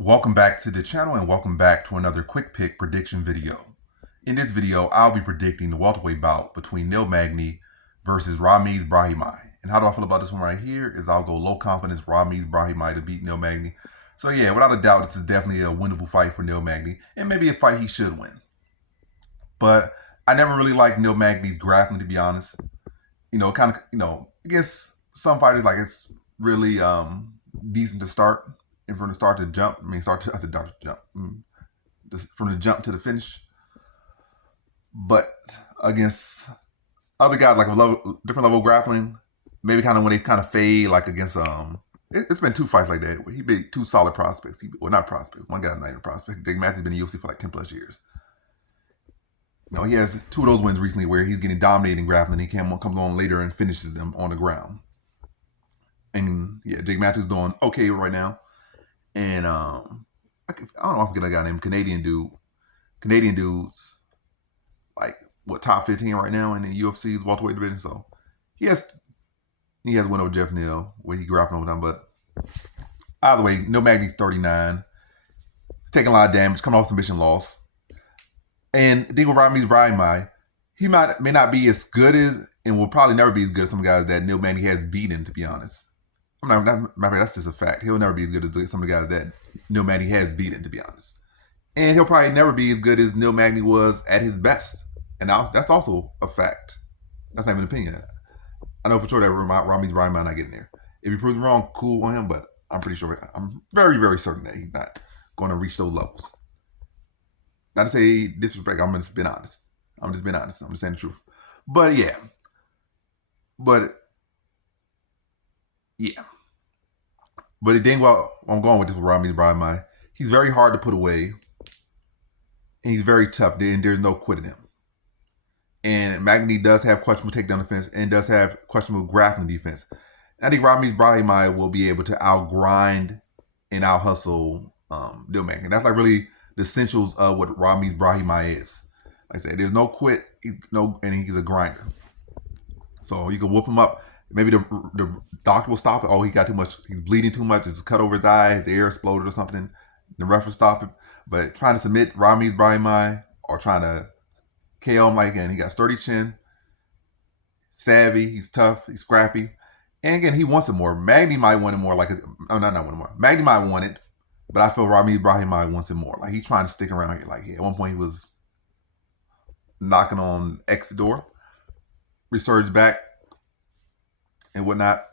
Welcome back to the channel and welcome back to another quick pick prediction video. In this video, I'll be predicting the welterweight bout between Magny versus Ramiz Brahimaj. And how do I feel about this one right here is I'll go low confidence Ramiz Brahimaj to beat Magny. So yeah, without a doubt, this is definitely a winnable fight for Magny and maybe a fight he should win. But I never really liked Magny's grappling, to be honest. Against some fighters, like it's really decent to start. And from the start to jump, from the jump to the finish. But against other guys, like a different level of grappling, maybe kind of when they kind of fade, like against it's been two fights like that where he beat two solid prospects. Not prospects. One guy's not even a prospect. Jake Matthews been in the UFC for like 10 plus years. He has two of those wins recently where he's getting dominated in grappling. He comes on later and finishes them on the ground. And yeah, Jake Matthews is doing okay right now. And I don't know, I forget a guy named Canadian dude. Canadian dudes, like what, top 15 right now in the UFC's welterweight division. So he has a win over Jeff Neal where he grappled over them. But either way, Magny's 39. He's taking a lot of damage, coming off submission loss. And the thing with Ramiz Brahimaj, he may not be as good as, and will probably never be as good as some guys that Magny has beaten, to be honest. That's just a fact. He'll never be as good as some of the guys that Magny has beaten, to be honest. And he'll probably never be as good as Magny was at his best. And that's also a fact. That's not even an opinion. I know for sure that Ramiz Brahimaj not getting there. If he proves me wrong, cool on him, but I'm pretty sure, I'm very, very certain that he's not going to reach those levels. Not to say disrespect, I'm just being honest. I'm just saying the truth. But yeah. But the thing I'm going with this with Ramiz Brahimaj, he's very hard to put away. And he's very tough. And there's no quitting him. And Magny does have questionable takedown defense and does have questionable grappling defense. And I think Ramiz Brahimaj will be able to outgrind and out-hustle Magny. And that's like really the essentials of what Ramiz Brahimaj is. Like I said, there's no quit, and he's a grinder. So you can whoop him up. Maybe the doctor will stop it. Oh, he got too much. He's bleeding too much. It's cut over his eye. His ear exploded or something. The ref will stop him. But trying to submit Ramiz Brahimaj or trying to KO him like, and he got sturdy chin, savvy. He's tough. He's scrappy. And again, he wants it more. Magny might want it more. Not want it more. Magny might want it, but I feel Ramiz Brahimaj wants it more. Like he's trying to stick around here. Like at one point he was knocking on X's door, resurged back and whatnot.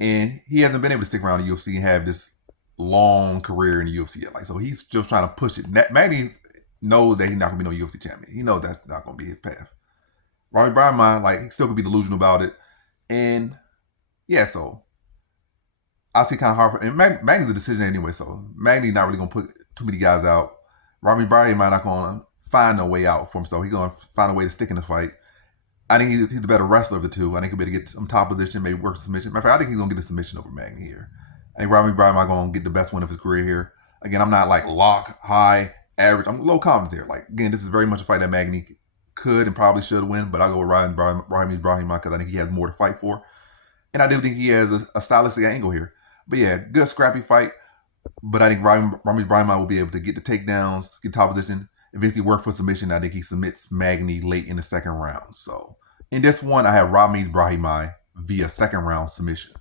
And he hasn't been able to stick around the UFC and have this long career in the UFC yet. So he's just trying to push it. Magny knows that he's not going to be no UFC champion. He knows that's not going to be his path. Ramiz Brahimaj, he still could be delusional about it. And yeah, so I see kind of hard for, and Magny's a decision anyway. So Magny's not really going to put too many guys out. Ramiz Brahimaj not going to find a way out for himself. He's going to find a way to stick in the fight. I think he's the better wrestler of the two. I think he'll be able to get some top position, maybe work submission. Matter of fact, I think he's going to get a submission over Magny here. I think Ramiz Brahimaj going to get the best win of his career here. Again, I'm not like lock, high, average. I'm low confidence here. Again, this is very much a fight that Magny could and probably should win, but I'll go with Ramiz Brahimaj because I think he has more to fight for. And I do think he has a stylistic angle here. But yeah, good scrappy fight. But I think Ramiz Brahimaj will be able to get the takedowns, get top position. Eventually work for submission. I think he submits Magny late in the second round. So in this one, I have Ramiz Brahimaj via second round submission.